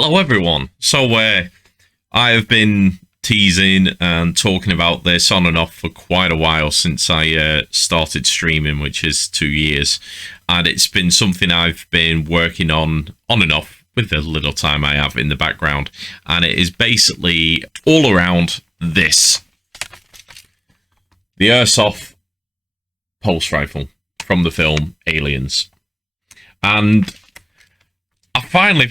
Hello everyone. So I have been teasing and talking about this on and off for quite a while since I started streaming, which is 2 years, and it's been something I've been working on and off with the little time I have in the background, and it is basically all around this. The Airsoft Pulse rifle from the film Aliens. And I finally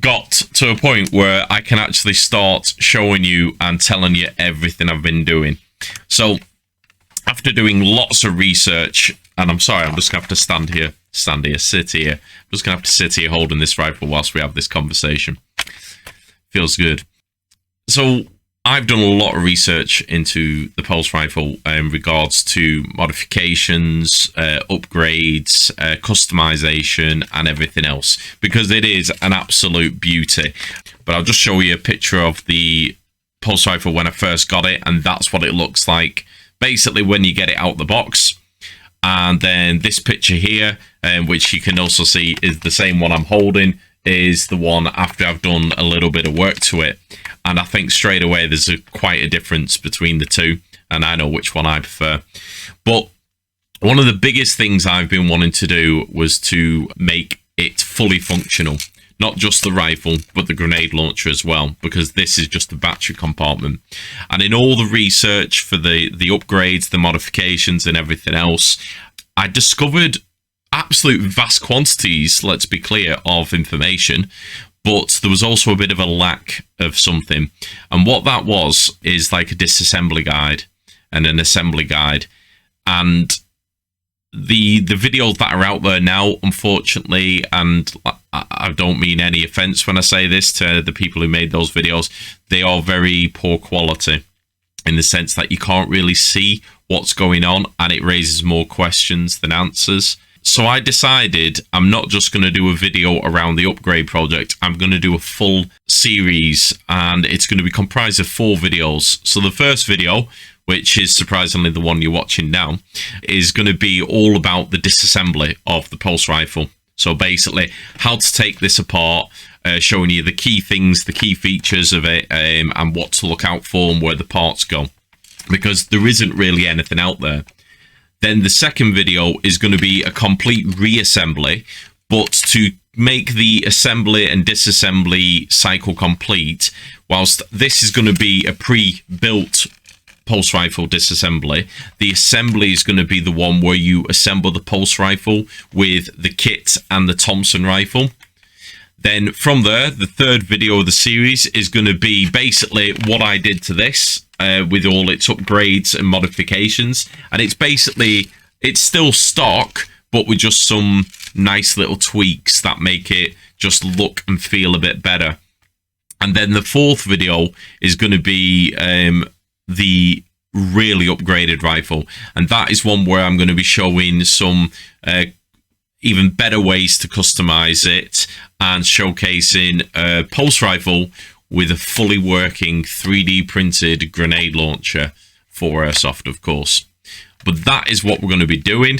got to a point where I can actually start showing you and telling you everything I've been doing. So, after doing lots of research, and I'm sorry, I'm just going to have to sit here. I'm just going to have to sit here holding this rifle whilst we have this conversation. Feels good. So, I've done a lot of research into the Pulse rifle in regards to modifications, upgrades, customization, and everything else, because it is an absolute beauty. But I'll just show you a picture of the Pulse rifle when I first got it, and that's what it looks like basically when you get it out the box. And then this picture here, which you can also see is the same one I'm holding, is the one after I've done a little bit of work to it. And I think straight away there's quite a difference between the two, and I know which one I prefer. But one of the biggest things I've been wanting to do was to make it fully functional. Not just the rifle, but the grenade launcher as well, because this is just the battery compartment. And in all the research for the upgrades, the modifications and everything else, I discovered absolute vast quantities, let's be clear, of information. But there was also a bit of a lack of something. And what that was is like a disassembly guide and an assembly guide. And the videos that are out there now, unfortunately, and I don't mean any offense when I say this to the people who made those videos, they are very poor quality in the sense that you can't really see what's going on, and it raises more questions than answers. So I decided I'm not just going to do a video around the upgrade project. I'm going to do a full series, and it's going to be comprised of 4 videos. So the first video, which is surprisingly the one you're watching now, is going to be all about the disassembly of the Pulse rifle. So basically how to take this apart, showing you the key things, the key features of it, and what to look out for and where the parts go, because there isn't really anything out there. Then the second video is going to be a complete reassembly, but to make the assembly and disassembly cycle complete, whilst this is going to be a pre-built Pulse rifle disassembly, the assembly is going to be the one where you assemble the Pulse rifle with the kit and the Thompson rifle. Then from there, the third video of the series is going to be basically what I did to this, with all its upgrades and modifications. And it's basically, it's still stock, but with just some nice little tweaks that make it just look and feel a bit better. And then the fourth video is going to be the really upgraded rifle. And that is one where I'm going to be showing some even better ways to customize it and showcasing a Pulse rifle with a fully working 3D printed grenade launcher for Airsoft, of course. But that is what we're going to be doing.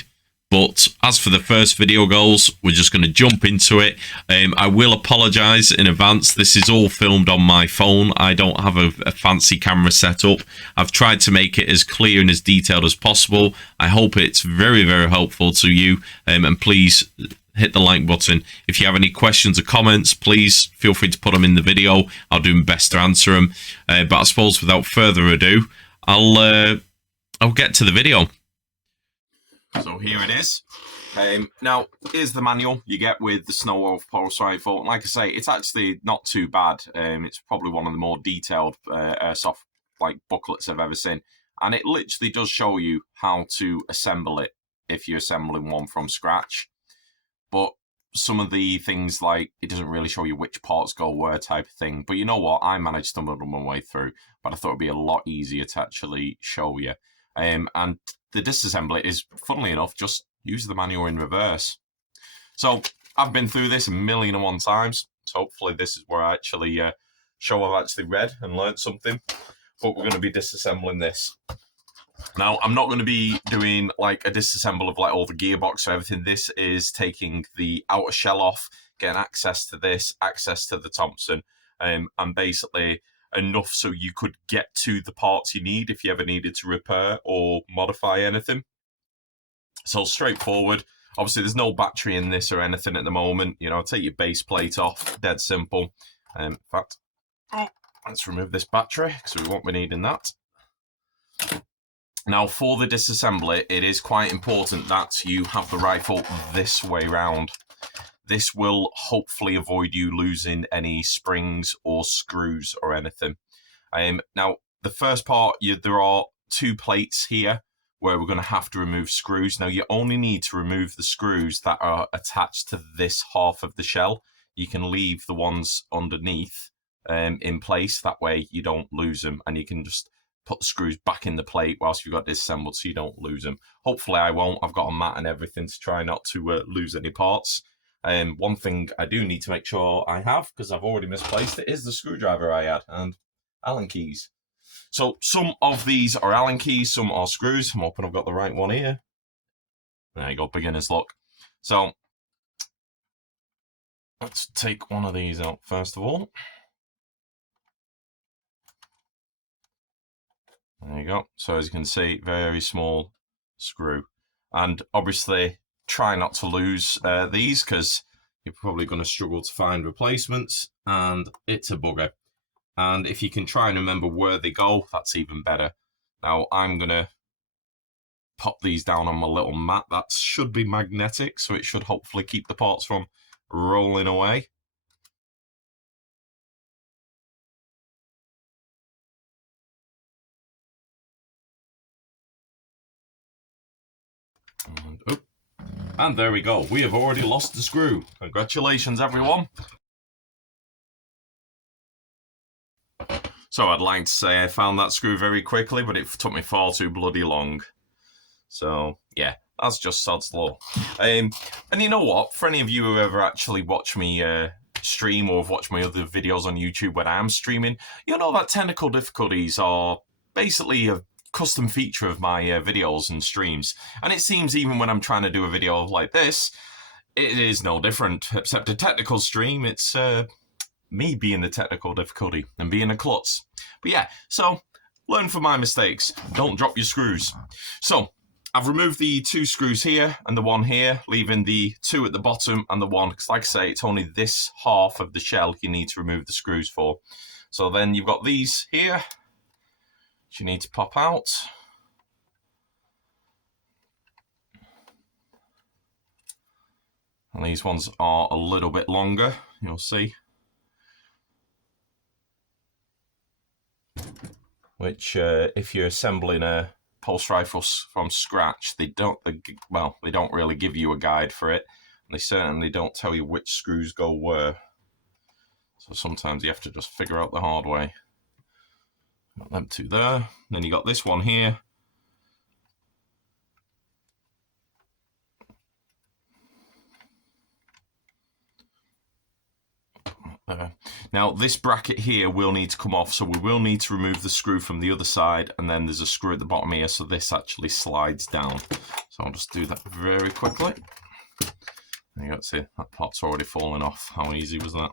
But as for the first video goals, we're just going to jump into it. I will apologise in advance. This is all filmed on my phone. I don't have a fancy camera set up. I've tried to make it as clear and as detailed as possible. I hope it's very, very helpful to you. And please hit the like button. If you have any questions or comments, please feel free to put them in the video. I'll do my best to answer them. But I suppose without further ado, I'll get to the video. So here it is. Now, here's the manual you get with the Snow Wolf Pulse rifle. Like I say, it's actually not too bad. It's probably one of the more detailed Airsoft booklets I've ever seen. And it literally does show you how to assemble it if you're assembling one from scratch. But some of the things, like, it doesn't really show you which parts go where type of thing. But you know what? I managed to muddle my way through. But I thought it'd be a lot easier to actually show you. And the disassembly is, funnily enough, just use the manual in reverse. So I've been through this 1,000,001 times. So hopefully this is where I actually show I've actually read and learned something. But we're going to be disassembling this. Now, I'm not going to be doing like a disassemble of like all the gearbox or everything. This is taking the outer shell off, getting access to this, access to the Thompson, and basically enough so you could get to the parts you need if you ever needed to repair or modify anything. So straightforward. Obviously, there's no battery in this or anything at the moment. You know, take your base plate off, dead simple. In fact, let's remove this battery because we won't be needing that. Now, for the disassembly, it is quite important that you have the rifle this way round. This will hopefully avoid you losing any springs or screws or anything. Now, the first part, there are 2 plates here where we're going to have to remove screws. Now, you only need to remove the screws that are attached to this half of the shell. You can leave the ones underneath in place. That way you don't lose them, and you can just put the screws back in the plate whilst you've got disassembled so you don't lose them. Hopefully I won't. I've got a mat and everything to try not to lose any parts. One thing I do need to make sure I have, because I've already misplaced it, is the screwdriver I had and Allen keys. So some of these are Allen keys, some are screws. I'm hoping I've got the right one here. There you go, beginner's luck. So let's take one of these out first of all. There you go. So as you can see, very small screw. And obviously, try not to lose these because you're probably going to struggle to find replacements, and it's a bugger. And if you can try and remember where they go, that's even better. Now, I'm going to pop these down on my little mat. That should be magnetic, so it should hopefully keep the parts from rolling away. And there we go. We have already lost the screw. Congratulations, everyone. So I'd like to say I found that screw very quickly, but it took me far too bloody long. So, yeah, that's just sod's law. And you know what? For any of you who ever actually watch me stream or have watched my other videos on YouTube when I am streaming, you know that technical difficulties are basically a custom feature of my videos and streams. And it seems even when I'm trying to do a video like this, it is no different. Except a technical stream, it's me being the technical difficulty and being a klutz. But yeah, so learn from my mistakes. Don't drop your screws. So I've removed the 2 screws here and the 1 here, leaving the 2 at the bottom and the 1, because like I say, it's only this half of the shell you need to remove the screws for. So then you've got these here, which you need to pop out. And these ones are a little bit longer, you'll see. Which, if you're assembling a pulse rifle from scratch, they don't really give you a guide for it. And they certainly don't tell you which screws go where. So sometimes you have to just figure out the hard way. Got them 2 there. Then you got this one here. Now this bracket here will need to come off, so we will need to remove the screw from the other side, and then there's a screw at the bottom here, so this actually slides down. So I'll just do that very quickly. There you go, see, that pot's already fallen off. How easy was that?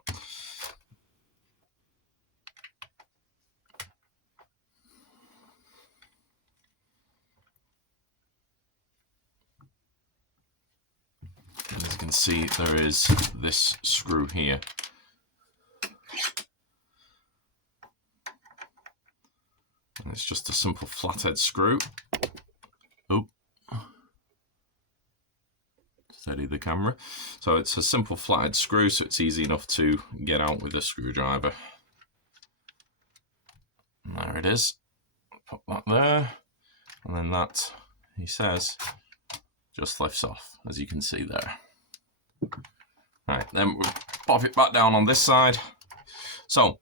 As you can see, there is this screw here. And it's just a simple flathead screw. Oop. Steady the camera. So it's a simple flathead screw, so it's easy enough to get out with a screwdriver. And there it is. Put that there. And then that, he says, just lifts off, as you can see there. Right, then we'll pop it back down on this side. So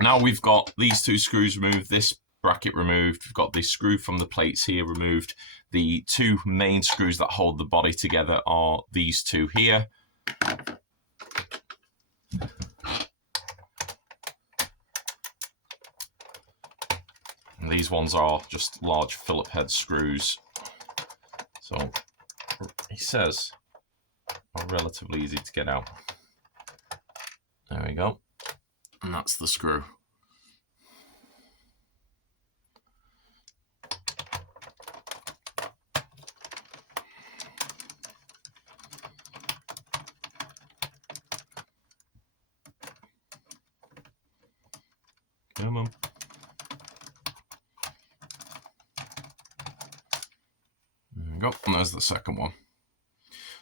now we've got these 2 screws removed, this bracket removed, we've got the screw from the plates here removed. The 2 main screws that hold the body together are these 2 here. And these ones are just large Phillip head screws. So he says are relatively easy to get out. There we go. And that's the screw. Come on. There we go. And there's the second one.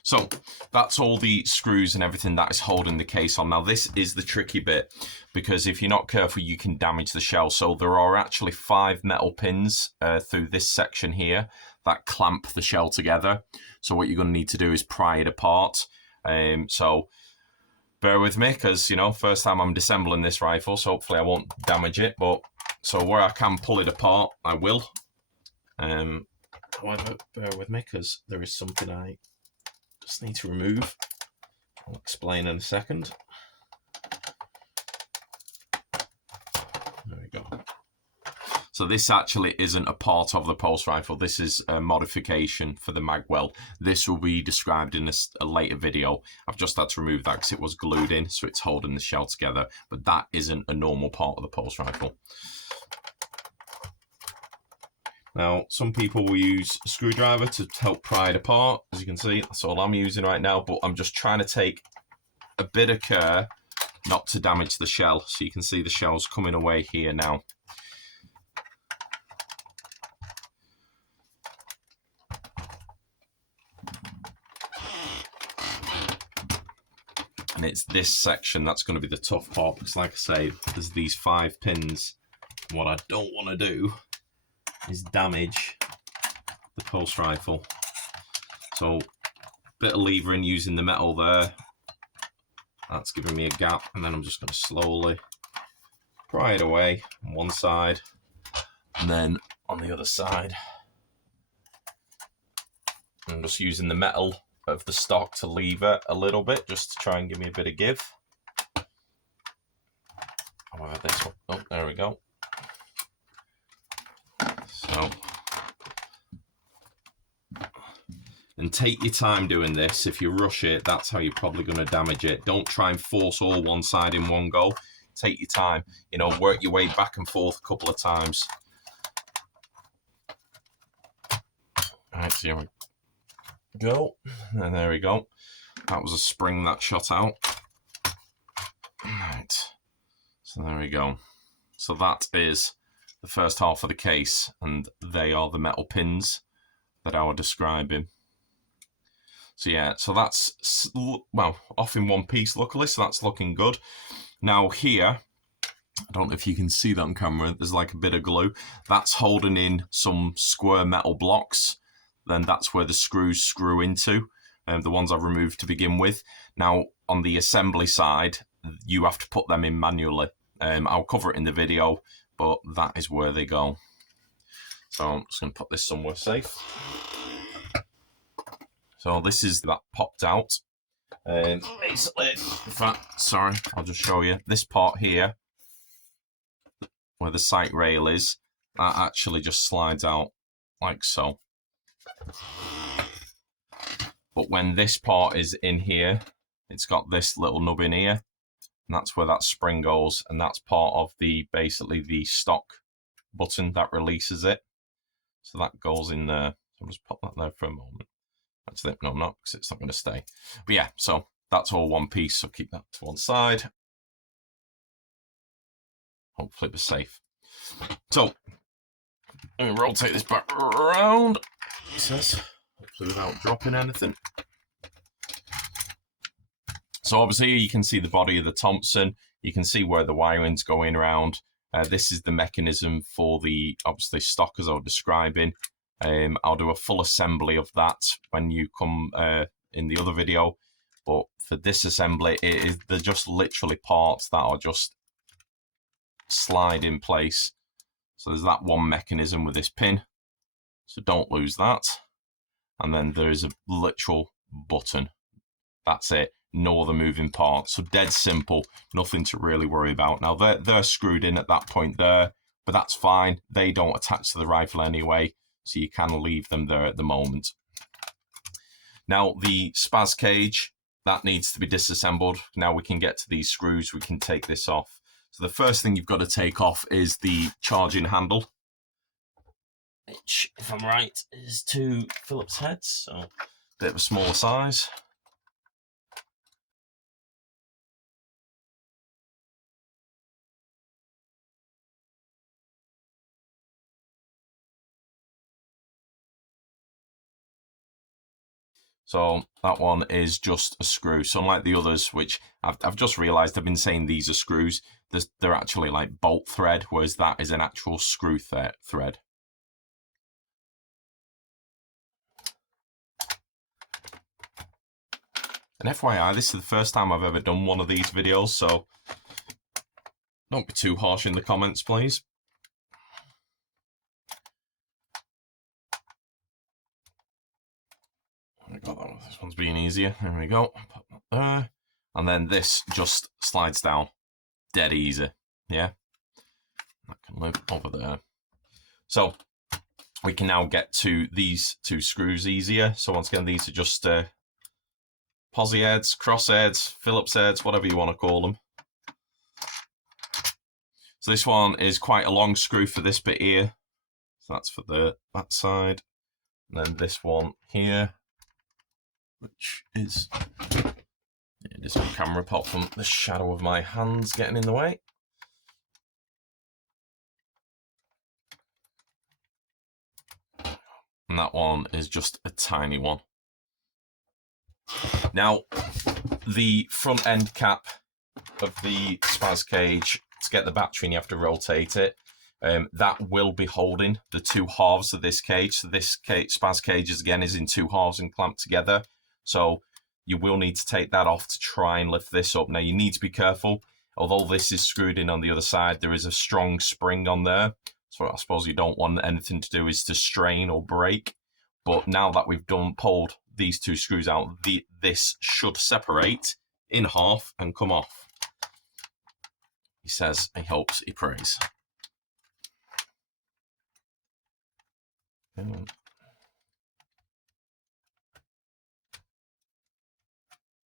So that's all the screws and everything that is holding the case on. Now this is the tricky bit, because if you're not careful you can damage the shell. So there are actually 5 metal pins through this section here that clamp the shell together. So what you're going to need to do is pry it apart. So bear with me, because, you know, first time I'm disassembling this rifle, so hopefully I won't damage it. But so where I can pull it apart, I will. However, bear with me, because there is something I just need to remove. I'll explain in a second. There we go. So this actually isn't a part of the Pulse rifle. This is a modification for the magwell. This will be described in a later video. I've just had to remove that because it was glued in, so it's holding the shell together. But that isn't a normal part of the Pulse rifle. Now, some people will use a screwdriver to help pry it apart. As you can see, that's all I'm using right now. But I'm just trying to take a bit of care not to damage the shell. So you can see the shell's coming away here now. And it's this section that's going to be the tough part, because like I say, there's these 5 pins. What I don't want to do is damage the Pulse rifle. So, bit of levering using the metal there. That's giving me a gap, and then I'm just going to slowly pry it away on one side, and then on the other side. I'm just using the metal of the stock to lever a little bit, just to try and give me a bit of give. However, this one, oh, there we go. So, and take your time doing this. If you rush it, that's how you're probably going to damage it. Don't try and force all one side in one go. Take your time, you know, work your way back and forth a couple of times. All right, so here we go, and there we go. That was a spring that shot out. Right, so there we go. So that is the first half of the case, and they are the metal pins that I was describing. So yeah, so that's, well, off in one piece luckily, so that's looking good. Now here, I don't know if you can see that on camera, there's like a bit of glue. That's holding in some square metal blocks. Then that's where the screws screw into, the ones I've removed to begin with. Now, on the assembly side, you have to put them in manually. I'll cover it in the video, but that is where they go. So I'm just going to put this somewhere safe. So this is that popped out. Basically, in fact, sorry, I'll just show you. This part here, where the sight rail is, that actually just slides out like so. But when this part is in here, it's got this little nub in here, and that's where that spring goes, and that's part of the, basically the stock button that releases it. So that goes in there. So I'll just pop that there for a moment. That's it. No, not, because it's not going to stay. But yeah, so that's all one piece, so keep that to one side. Hopefully we're safe. So, let me rotate this back around, he says, hopefully without dropping anything. So obviously you can see the body of the Thompson. You can see where the wiring's going around. This is the mechanism for the, obviously, stock as I was describing. I'll do a full assembly of that when you come in the other video. But for this assembly, they're just literally parts that are just slide in place. So there's that one mechanism with this pin. So don't lose that. And then there's a literal button. That's it. No other moving parts. So dead simple. Nothing to really worry about. Now they're screwed in at that point there, but that's fine. They don't attach to the rifle anyway, so you can leave them there at the moment. Now the Spas cage, that needs to be disassembled. Now we can get to these screws, we can take this off. So the first thing you've got to take off is the charging handle, which, if I'm right, is 2 Phillips heads, so a bit of a smaller size. So that one is just a screw. So unlike the others, which I've just realised I've been saying these are screws, they're actually like bolt thread, whereas that is an actual screw thread. And FYI, this is the first time I've ever done one of these videos, so don't be too harsh in the comments, please. There we go, this one's being easier. There we go. Put that there. And then this just slides down. Dead easy. Yeah? That can live over there. So we can now get to these 2 screws easier. So once again, these are just posi heads, cross heads, Phillips heads, whatever you want to call them. So this one is quite a long screw for this bit here. So that's for that side. And then this one here, which is, it is on camera apart from the shadow of my hands getting in the way. And that one is just a tiny one. Now, the front end cap of the Spas cage, to get the battery and you have to rotate it, that will be holding the 2 halves of this cage. So this Spas cage again is in 2 halves and clamped together. So you will need to take that off to try and lift this up. Now you need to be careful. Although this is screwed in on the other side, there is a strong spring on there. So what I suppose you don't want anything to do is to strain or break. But now that we've pulled these 2 screws out, this should separate in half and come off. He says, he hopes, he prays.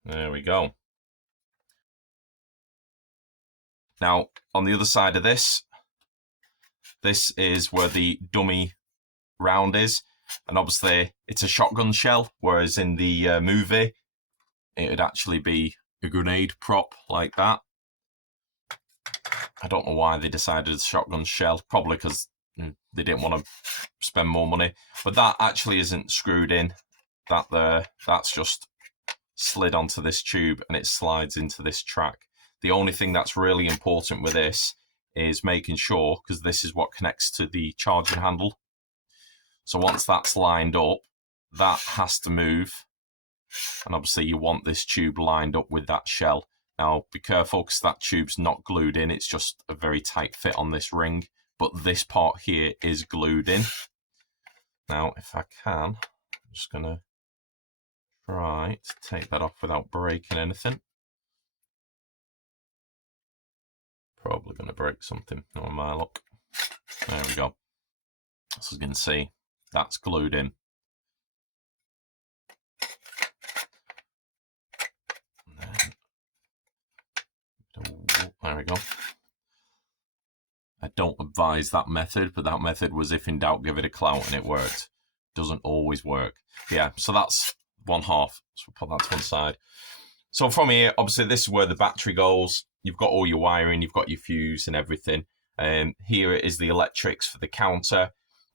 There we go. Now, on the other side of this is where the dummy round is. And obviously, it's a shotgun shell, whereas in the movie, it would actually be a grenade prop like that. I don't know why they decided it's a shotgun shell. Probably because they didn't want to spend more money. But that actually isn't screwed in. That's just slid onto this tube and it slides into this track. The only thing that's really important with this is making sure, because this is what connects to the charging handle. So once that's lined up, that has to move. And obviously you want this tube lined up with that shell. Now be careful because that tube's not glued in. It's just a very tight fit on this ring. But this part here is glued in. Now if I can, I'm just going to try to take that off without breaking anything. Probably going to break something on my luck. There we go. As you can see, that's glued in. There we go. I don't advise that method, but that method was if in doubt, give it a clout, and it worked. Doesn't always work. Yeah, so that's one half. So we'll put that to one side. So from here, obviously, this is where the battery goes. You've got all your wiring, you've got your fuse and everything. Here is the electrics for the counter.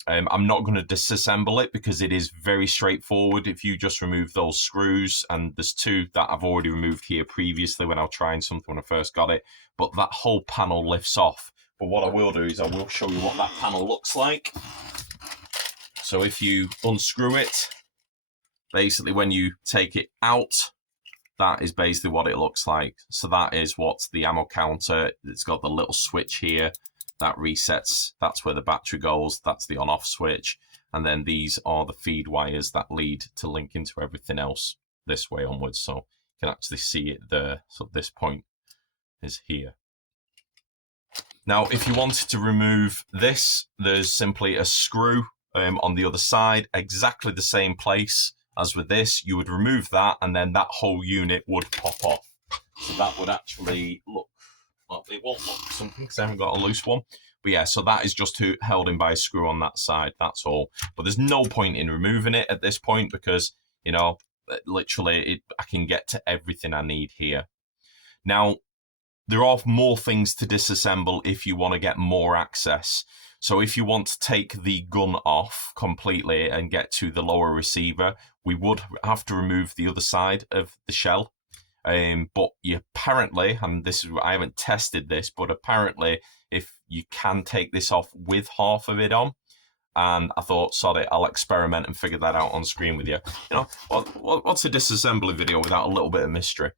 I'm not going to disassemble it because it is very straightforward. If you just remove those screws, and there's 2 that I've already removed here previously when I was trying something when I first got it, but that whole panel lifts off. But what I will do is I will show you what that panel looks like. So if you unscrew it, basically when you take it out, that is basically what it looks like. So that is what's the ammo counter. It's got the little switch here that resets. That's where the battery goes. That's the on-off switch. And then these are the feed wires that lead to link into everything else this way onwards. So you can actually see it there. So this point is here. Now, if you wanted to remove this, there's simply a screw on the other side, exactly the same place As with this, you would remove that, and then that whole unit would pop off. So that would actually look, well, it won't look something because I haven't got a loose one. But yeah, so that is just held in by a screw on that side, that's all. But there's no point in removing it at this point because, you know, literally I can get to everything I need here. Now, there are more things to disassemble if you want to get more access. So if you want to take the gun off completely and get to the lower receiver, we would have to remove the other side of the shell. But you apparently, and this is, I haven't tested this, but apparently if you can take this off with half of it on, and I thought, sod it, I'll experiment and figure that out on screen with you. You know, what's a disassembly video without a little bit of mystery?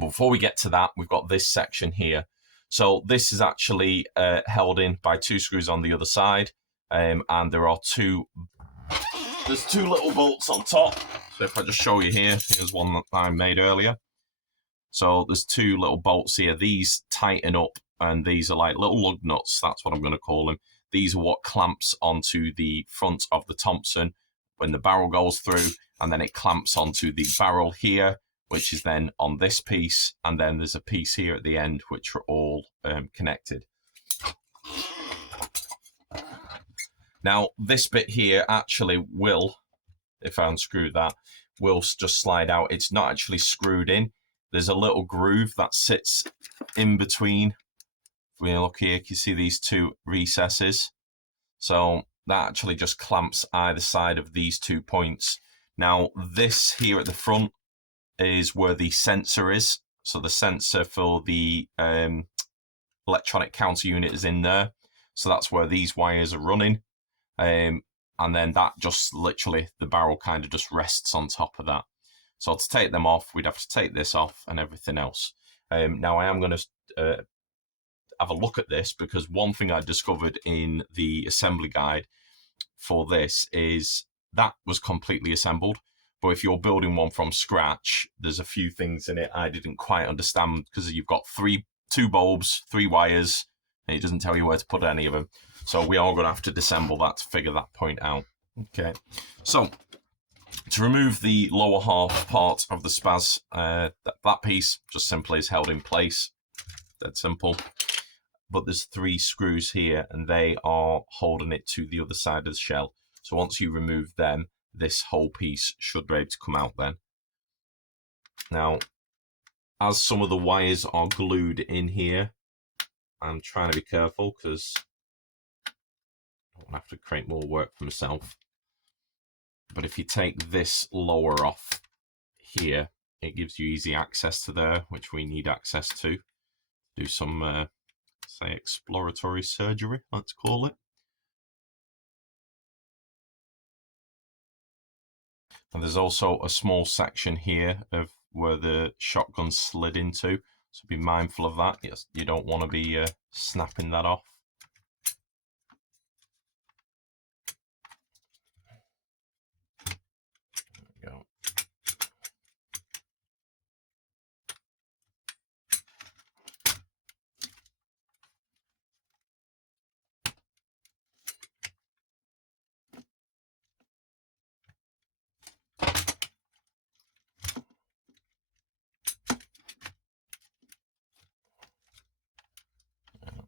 But before we get to that, we've got this section here. So this is actually held in by 2 screws on the other side, and there are there's 2 little bolts on top. So if I just show you here, here's one that I made earlier. So there's 2 little bolts here. These tighten up, and these are like little lug nuts. That's what I'm going to call them. These are what clamps onto the front of the Thompson when the barrel goes through, and then it clamps onto the barrel here, which is then on this piece, and then there's a piece here at the end, which are all connected. Now, this bit here actually will, if I unscrew that, will just slide out. It's not actually screwed in. There's a little groove that sits in between. If we look here, you can see these 2 recesses. So that actually just clamps either side of these 2 points. Now, this here at the front is where the sensor is. So the sensor for the electronic counter unit is in there. So that's where these wires are running. And then that just literally, the barrel kind of just rests on top of that. So to take them off, we'd have to take this off and everything else. Now I am going to have a look at this, because one thing I discovered in the assembly guide for this is that was completely assembled. But if you're building one from scratch, there's a few things in it I didn't quite understand, because you've got 2 bulbs, 3 wires, and it doesn't tell you where to put any of them. So we are going to have to disassemble that to figure that point out. Okay, so to remove the lower half part of the Spas, that piece just simply is held in place. That's simple. But there's 3 screws here, and they are holding it to the other side of the shell. So once you remove them, this whole piece should be able to come out then. Now, as some of the wires are glued in here, I'm trying to be careful because I don't have to create more work for myself. But if you take this lower off here, it gives you easy access to there, which we need access to. Do some, say, exploratory surgery, let's call it. And there's also a small section here of where the shotgun slid into, so be mindful of that. Yes, you don't want to be snapping that off. There we go.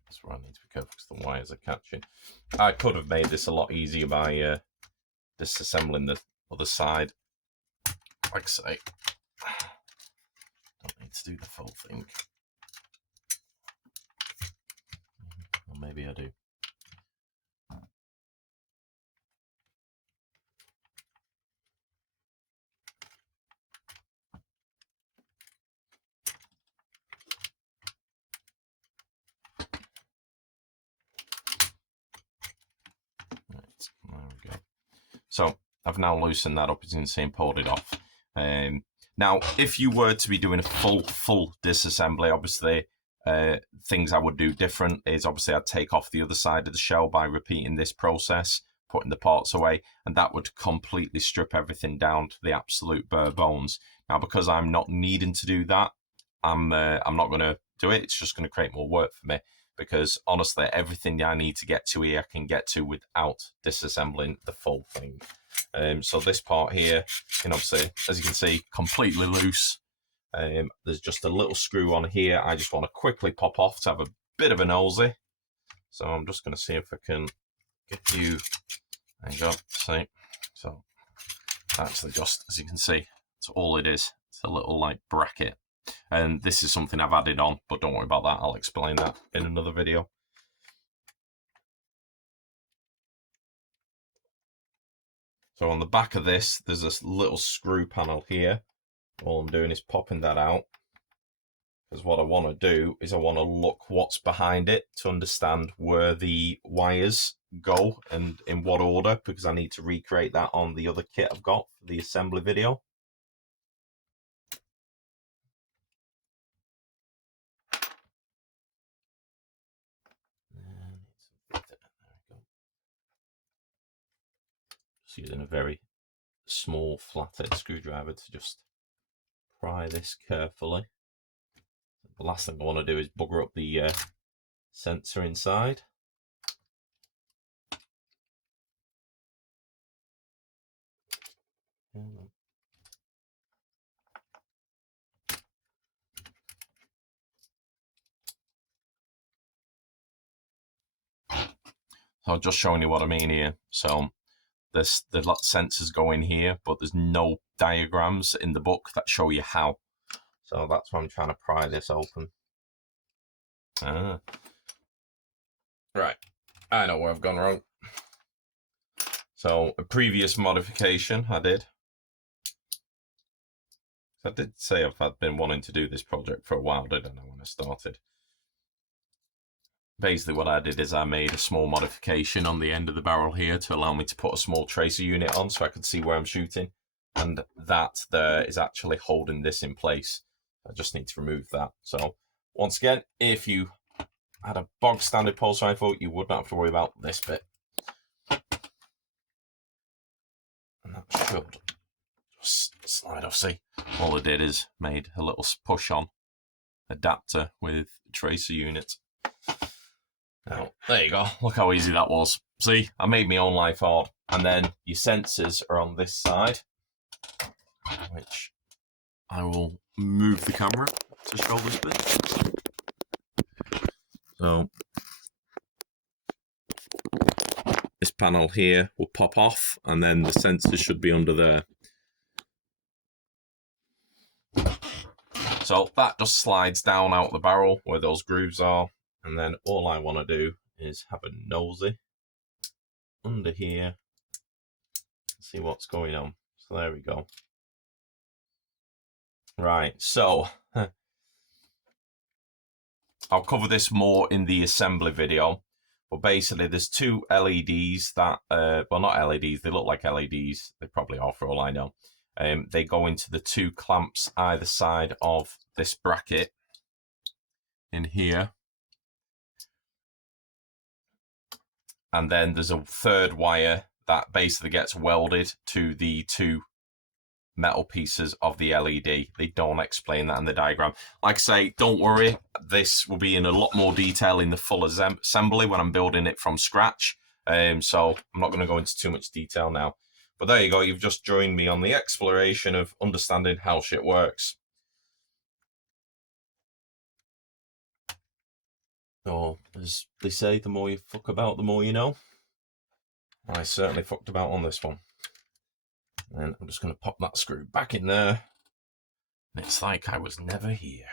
That's where I need to be careful because the wires are catching. I could have made this a lot easier by disassembling the other side. Like I say, don't need to do the full thing. Or maybe I do. So I've now loosened that up, as you can see, and pulled it off. Now, if you were to be doing a full disassembly, obviously things I would do different is obviously I'd take off the other side of the shell by repeating this process, putting the parts away, and that would completely strip everything down to the absolute bare bones. Now, because I'm not needing to do that, I'm not going to do it. It's just going to create more work for me. because honestly, everything I need to get to here, I can get to without disassembling the full thing. So this part here, obviously, as you can see, completely loose. There's just a little screw on here. I just want to quickly pop off to have a bit of a nosy. So I'm just going to see if I can get you. There you go. See, so actually, just as you can see, that's all it is. It's a little like bracket, and this is something I've added on, but don't worry about that. I'll explain that in another video. So on the back of this, there's this little screw panel here. All I'm doing is popping that out, because what I want to do is I want to look what's behind it to understand where the wires go and in what order, because I need to recreate that on the other kit I've got for the assembly video. Just using a very small flathead screwdriver to just pry this carefully. The last thing I want to do is bugger up the sensor inside. So just showing you what I mean here. So the sensors go in here, but there's no diagrams in the book that show you how. So that's why I'm trying to pry this open. Right, I know where I've gone wrong. So a previous modification I did say I've been wanting to do this project for a while, didn't I, when I started? Basically what I did is I made a small modification on the end of the barrel here to allow me to put a small tracer unit on so I could see where I'm shooting. And that there is actually holding this in place. I just need to remove that. So once again, if you had a bog standard pulse rifle, you wouldn't have to worry about this bit. And that should just slide off. See, all I did is made a little push on adapter with tracer unit. Now, there you go. Look how easy that was. See, I made my own life hard. And then your sensors are on this side, which I will move the camera to show this bit. So this panel here will pop off, and then the sensors should be under there. So that just slides down out the barrel where those grooves are, and then all I want to do is have a nosy under here, see what's going on. So there we go. Right, so I'll cover this more in the assembly video, but basically there's two LEDs that, well, not LEDs, they look like LEDs, they probably are for all I know. They go into the two clamps either side of this bracket in here. And then there's a third wire that basically gets welded to the two metal pieces of the LED. They don't explain that in the diagram. Like I say, don't worry. This will be in a lot more detail in the full assembly when I'm building it from scratch. So I'm not going to go into too much detail now. But there you go. You've just joined me on the exploration of understanding how shit works. Oh, as they say, the more you fuck about, the more you know. I certainly fucked about on this one. And I'm just going to pop that screw back in there. And it's like I was never here.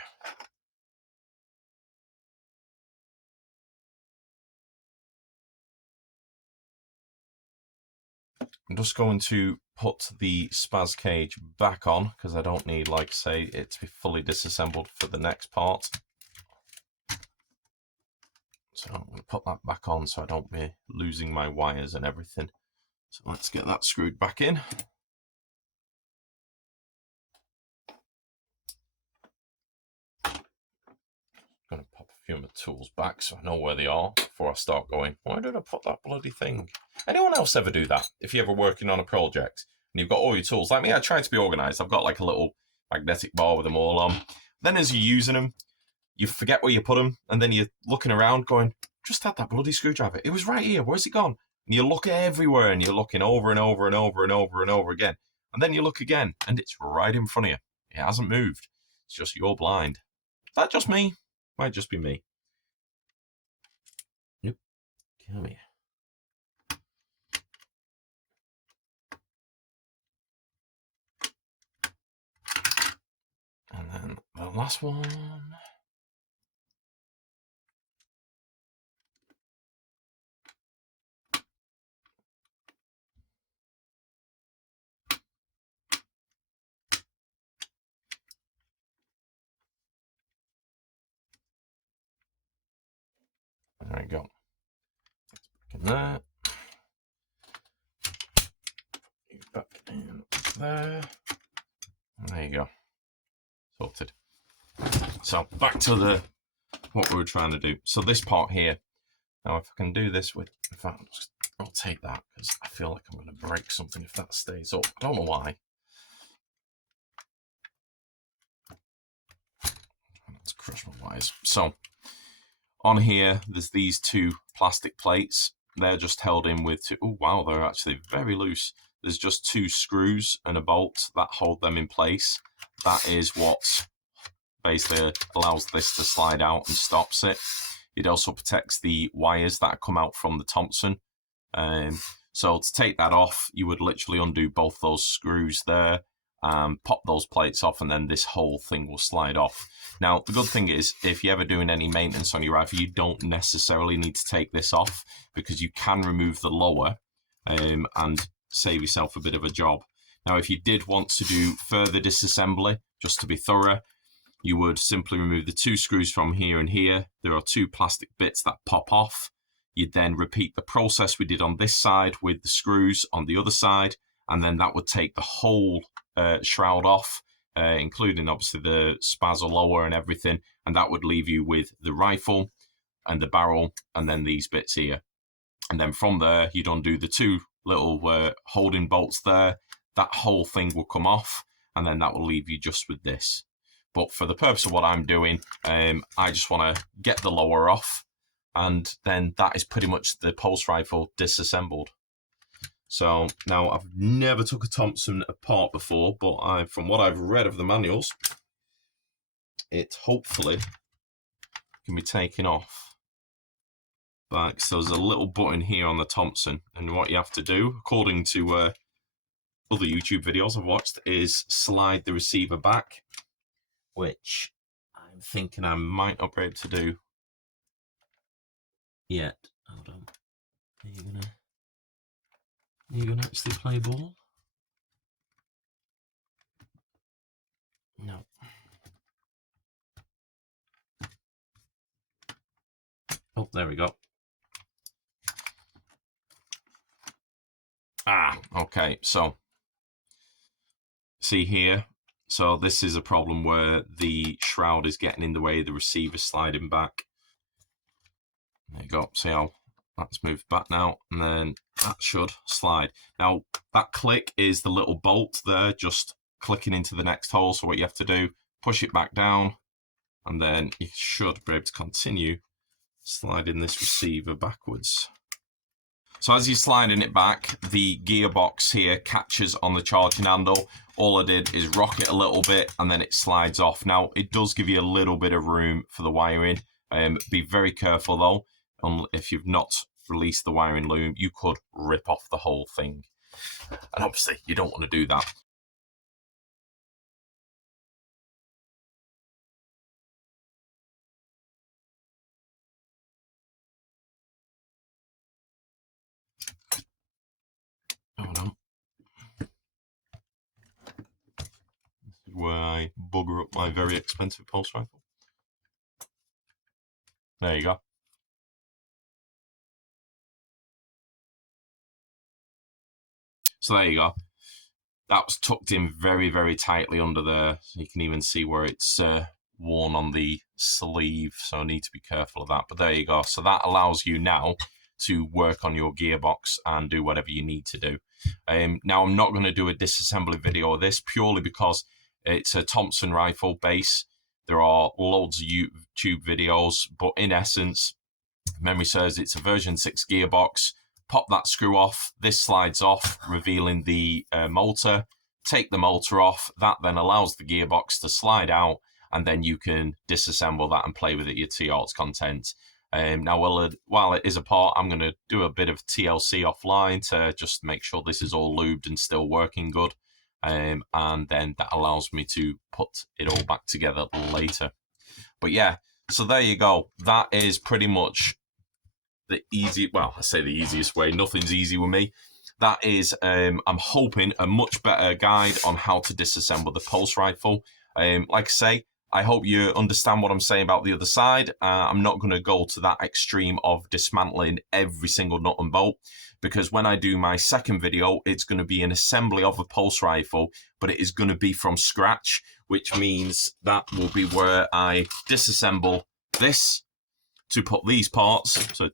I'm just going to put the Spas cage back on because I don't need, like I say, it to be fully disassembled for the next part. So I'm going to put that back on so I don't be losing my wires and everything. So let's get that screwed back in. I'm going to pop a few of my tools back so I know where they are before I start going, why did I put that bloody thing? Anyone else ever do that? If you're ever working on a project and you've got all your tools, like me, I try to be organized. I've got like a little magnetic bar with them all on. Then as you're using them, you forget where you put them, and then you're looking around going, just had that bloody screwdriver. It was right here. Where's it gone? And you look everywhere, and you're looking over and over and over and over and over again. And then you look again, and it's right in front of you. It hasn't moved. It's just you're blind. Is that just me? Might just be me. Nope. Come here. And then the last one. There we go. Back in there. Back in there. And there you go. Sorted. So back to what we were trying to do. So this part here. Now if I can do this with, in fact, I'll take that because I feel like I'm going to break something if that stays up. I don't know why. Let's crush my wires. So on here, there's these two plastic plates. They're just held in with two. Oh wow, they're actually very loose. There's just two screws and a bolt that hold them in place. That is what basically allows this to slide out and stops it. It also protects the wires that come out from the Thompson. So to take that off, you would literally undo both those screws there, pop those plates off, and then this whole thing will slide off. Now, the good thing is, if you're ever doing any maintenance on your rifle, you don't necessarily need to take this off because you can remove the lower and save yourself a bit of a job. Now, if you did want to do further disassembly, just to be thorough, you would simply remove the two screws from here and here. There are two plastic bits that pop off. You'd then repeat the process we did on this side with the screws on the other side, and then that would take the whole shroud off, including obviously the spas lower and everything, and that would leave you with the rifle and the barrel and then these bits here. And then from there, you'd undo the two little holding bolts there. That whole thing will come off, and then that will leave you just with this. But for the purpose of what I'm doing, I just want to get the lower off, and then that is pretty much the pulse rifle disassembled. So now I've never took a Thompson apart before, but from what I've read of the manuals, it hopefully can be taken off. Back, so there's a little button here on the Thompson, and what you have to do, according to other YouTube videos I've watched, is slide the receiver back, which I'm thinking I might not be able to do yet. Hold on. Are you gonna actually play ball? No. Oh, there we go. Okay, so see here, so this is a problem where the shroud is getting in the way, the receiver's sliding back. There you go, see how that's moved back now, and then that should slide. Now, that click is the little bolt there, just clicking into the next hole, so what you have to do, push it back down, and then you should be able to continue sliding this receiver backwards. So as you're sliding it back, the gearbox here catches on the charging handle. All I did is rock it a little bit and then it slides off. Now, it does give you a little bit of room for the wiring. Be very careful though. If you've not released the wiring loom, you could rip off the whole thing. And obviously, you don't want to do that. Hold on. This is where I bugger up my very expensive pulse rifle. There you go. So there you go. That was tucked in very, very tightly under there. So you can even see where it's worn on the sleeve. So I need to be careful of that. But there you go. So that allows you now to work on your gearbox and do whatever you need to do. Now, I'm not going to do a disassembly video of this purely because it's a Thompson rifle base. There are loads of YouTube videos, but in essence, memory serves, it's a version 6 gearbox. Pop that screw off, this slides off, revealing the motor. Take the motor off, that then allows the gearbox to slide out, and then you can disassemble that and play with it, your T-Arts content. Now, while it is apart, I'm going to do a bit of TLC offline to just make sure this is all lubed and still working good. And then that allows me to put it all back together later. But yeah, so there you go. That is pretty much the easy, well, I say the easiest way. Nothing's easy with me. That is, I'm hoping, a much better guide on how to disassemble the pulse rifle. Like I say, I hope you understand what I'm saying about the other side. I'm not going to go to that extreme of dismantling every single nut and bolt, because when I do my second video, it's going to be an assembly of a pulse rifle, but it is going to be from scratch, which means that will be where I disassemble this to put these parts, so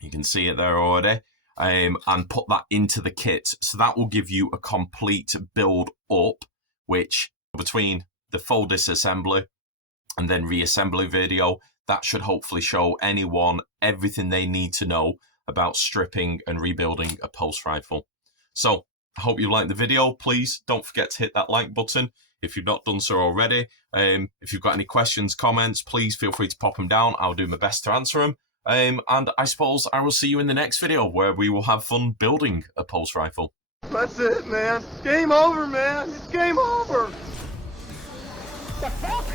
you can see it there already, and put that into the kit. So that will give you a complete build up, which between the full disassembly and then reassembly video, that should hopefully show anyone everything they need to know about stripping and rebuilding a pulse rifle. So I hope you liked the video. Please don't forget to hit that like button if you've not done so already. If you've got any questions, comments, please feel free to pop them down. I'll do my best to answer them. And I suppose I will see you in the next video where we will have fun building a pulse rifle. That's it, man. Game over, man. It's game over. The fuck?